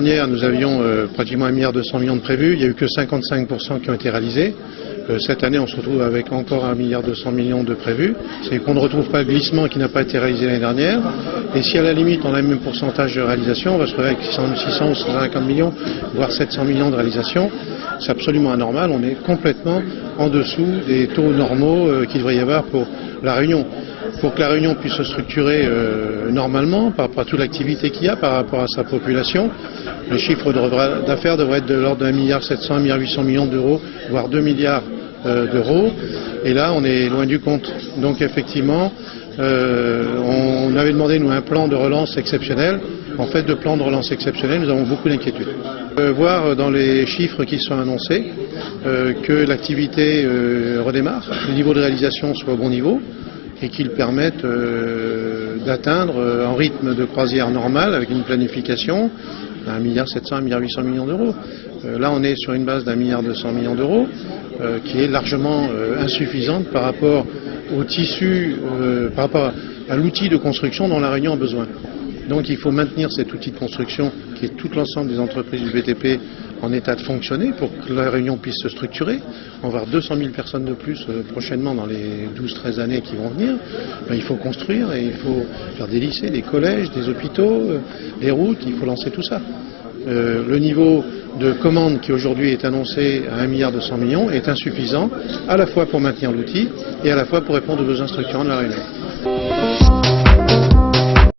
dernière, nous avions pratiquement 1,2 milliard de prévus. Il n'y a eu que 55% qui ont été réalisés. Cette année, on se retrouve avec encore 1,2 milliard de prévus. C'est qu'on ne retrouve pas le glissement qui n'a pas été réalisé l'année dernière. Et si à la limite, on a le même pourcentage de réalisation, on va se retrouver avec 600 ou 150 millions, voire 700 millions de réalisation. C'est absolument anormal. On est complètement en dessous des taux normaux qu'il devrait y avoir pour la Réunion. Pour que la Réunion puisse se structurer normalement par rapport à toute l'activité qu'il y a, par rapport à sa population, les chiffres d'affaires devraient être de l'ordre de 1,7 milliard, 1,8 milliard d'euros, voire 2 milliards d'euros. Et là, on est loin du compte. Donc effectivement, on avait demandé, nous, un plan de relance exceptionnel. En fait, de plan de relance exceptionnel, nous avons beaucoup d'inquiétudes. Voir dans les chiffres qui sont annoncés que l'activité redémarre, le niveau de réalisation soit au bon niveau, et qu'ils permettent d'atteindre en rythme de croisière normal, avec une planification, 1,7 milliard, 1,8 milliard d'euros. Là, on est sur une base d'1,2 milliard d'euros, qui est largement insuffisante par rapport au tissu, par rapport à l'outil de construction dont la Réunion a besoin. Donc il faut maintenir cet outil de construction qui est tout l'ensemble des entreprises du BTP en état de fonctionner pour que la Réunion puisse se structurer. On va avoir 200 000 personnes de plus prochainement dans les 12-13 années qui vont venir. Il faut construire et il faut faire des lycées, des collèges, des hôpitaux, des routes, il faut lancer tout ça. Le niveau de commande qui aujourd'hui est annoncé à 1,2 milliard est insuffisant, à la fois pour maintenir l'outil et à la fois pour répondre aux besoins structurants de la Réunion.